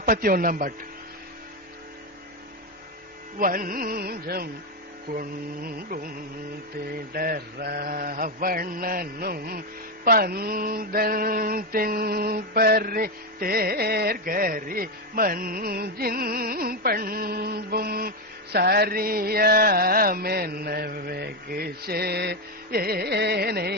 41 பாட்டு. வஞ்சம் கொண்டும் திடராவணனும் பந்தன் தின்பறி தேர்கரி மஞ்சின் பண்பும் சரியாமென வெகு சேனை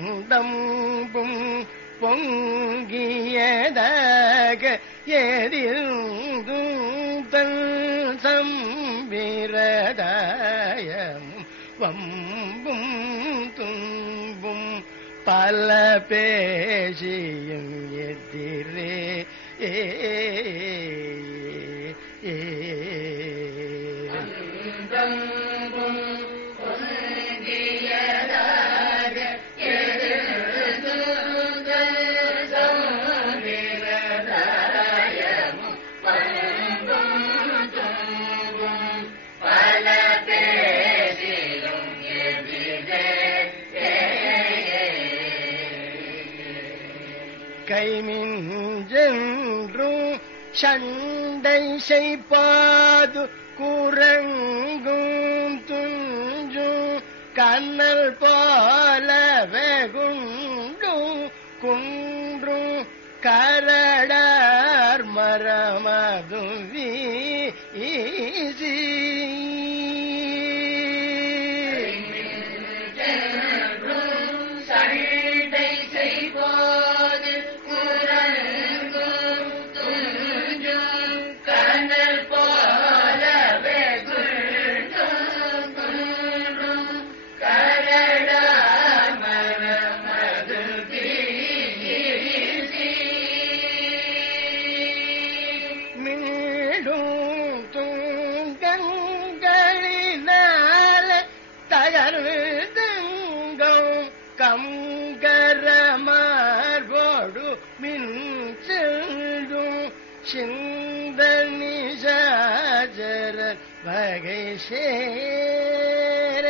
வந்தம்பும் பொங்கியதாக எதிர்ந்தூதல் சம்பிரதாயமும் வம்பும் துன்பும் பல பேசியும் எதிரே கைமின்றென்றும் சண்டை செய்பாது குரங்கும் துஞ்சும் கண்ணல் போல வெகுண்டும் குன்றும் கரடார் மரமதும் வீசி கங்கரமார்போடு மின் செல்லும் சிந்தனி சாஜர வகை சேர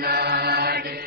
நாடு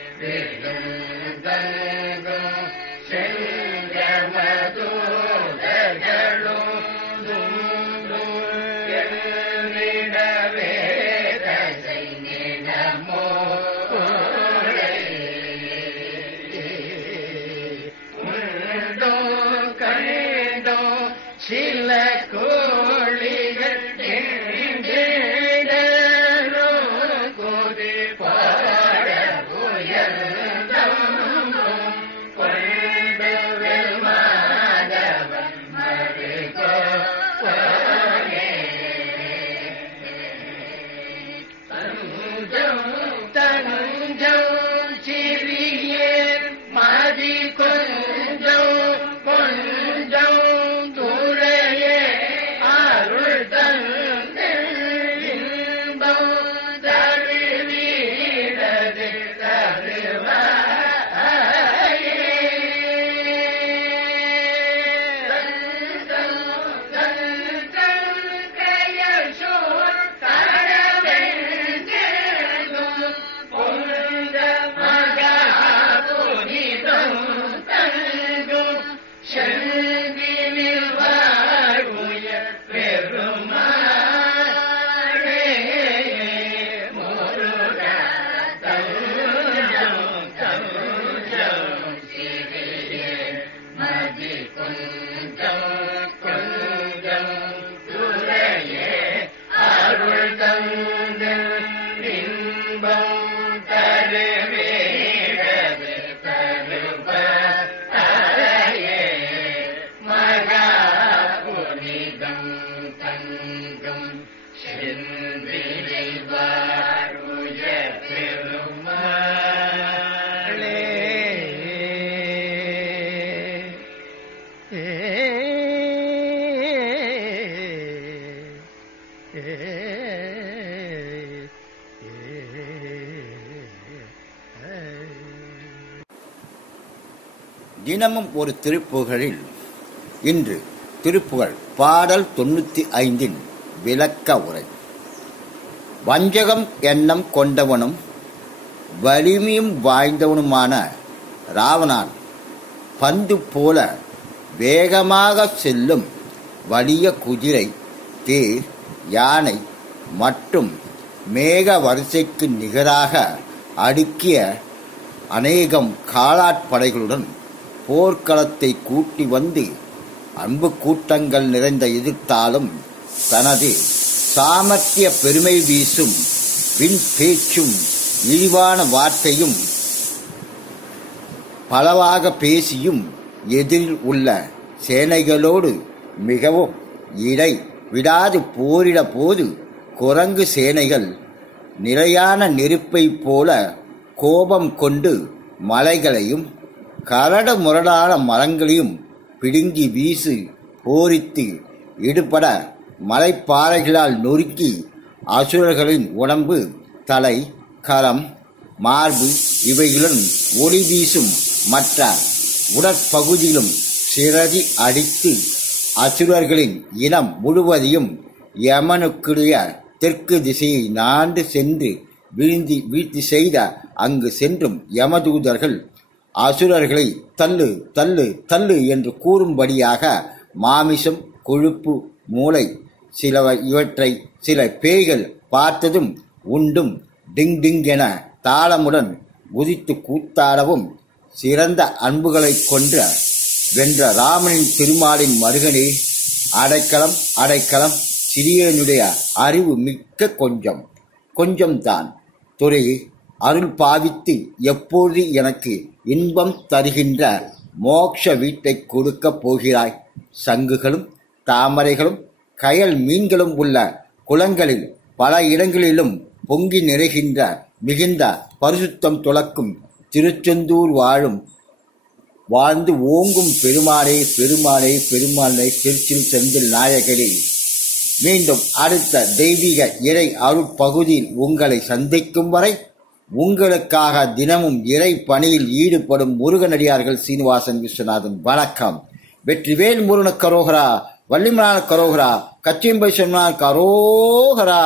தினமும் ஒரு திருப்புகழில் இன்று திருப்புகழ் பாடல் 95 விளக்க உரை. வஞ்சகம் எண்ணம் கொண்டவனும் வலிமையும் வாய்ந்தவனுமான ராவணன் பந்து போல வேகமாக செல்லும் வலிய குதிரை, தேர், யானை மற்றும் மேக வரிசைக்கு நிகராக அடுக்கிய அநேகம் காலாட்படைகளுடன் போர்க்களத்தை கூட்டி வந்து அன்பு கூட்டங்கள் நிறைந்த எதிர்த்தாலும் தனது சாமர்த்திய பெருமை வீசும் விண் பேச்சும் இழிவான வார்த்தையும் பலவாக பேசியும் எதிரில் உள்ள சேனைகளோடு மிகவும் இடை விடாது போரிட போது குரங்கு சேனைகள் நிலையான நெருப்பை போல கோபம் கொண்டு மலைகளையும் கரடு முரடான மரங்களையும் பிடுங்கி வீசு போரித்து இடுபட மலைப்பாறைகளால் நொறுக்கி அசுரர்களின் உடம்பு, தலை, கரம், மார்பு இவைகளுடன் ஒளி வீசும் மற்ற உடற்பகுதியிலும் சிறதி அடித்து அசுரர்களின் இனம் முழுவதையும் யமனுக்குரிய தெற்கு திசையை நாண்டு சென்று வீழ்த்தி செய்த அங்கு சென்றும் யமதூதர்கள் அசுரர்களை தள்ளு தள்ளு தள்ளு என்று கூறும்படியாக மாமிசம், கொழுப்பு, மூளை இவற்றை சில பேய்கள் பார்த்ததும் உண்டும் டிங் டிங் என தாளமுடன் குதித்து கூத்தாடவும் சிறந்த அன்புகளை வென்ற ராமனின் திருமாலின் மருகனே, அடைக்கலம் அடைக்கலம், சிறியனுடைய அறிவு மிக்க கொஞ்சம்தான் துறை அருள் பாவித்து எப்போது எனக்கு இன்பம் தருகின்ற மோட்ச வீட்டை கொடுக்கப் போகிறாய். சங்குகளும் தாமரைகளும் கயல் மீன்களும் உள்ள குளங்களில் பல இடங்களிலும் பொங்கி நிறைகின்ற மிகுந்த பரிசுத்தம் துளக்கும் திருச்செந்தூர் வாழ்ந்து ஓங்கும் பெருமானே பெருமானே பெருமானை திருச்சில் செந்தில் நாயகரே. மீண்டும் அடுத்த தெய்வீக இறை அருள் பகுதியில் உங்களை சந்திக்கும் வரை உங்களுக்காக தினமும் இறை பணியில் ஈடுபடும் முருகனடியார்கள் சீனிவாசன் விஸ்வநாதன். வணக்கம். வெற்றிவேல் முருகனுக்கு அரோகரா, வள்ளிமலானுக்கு அரோகரா, கச்சியம்பை சொன்னாருக்கு அரோகரா.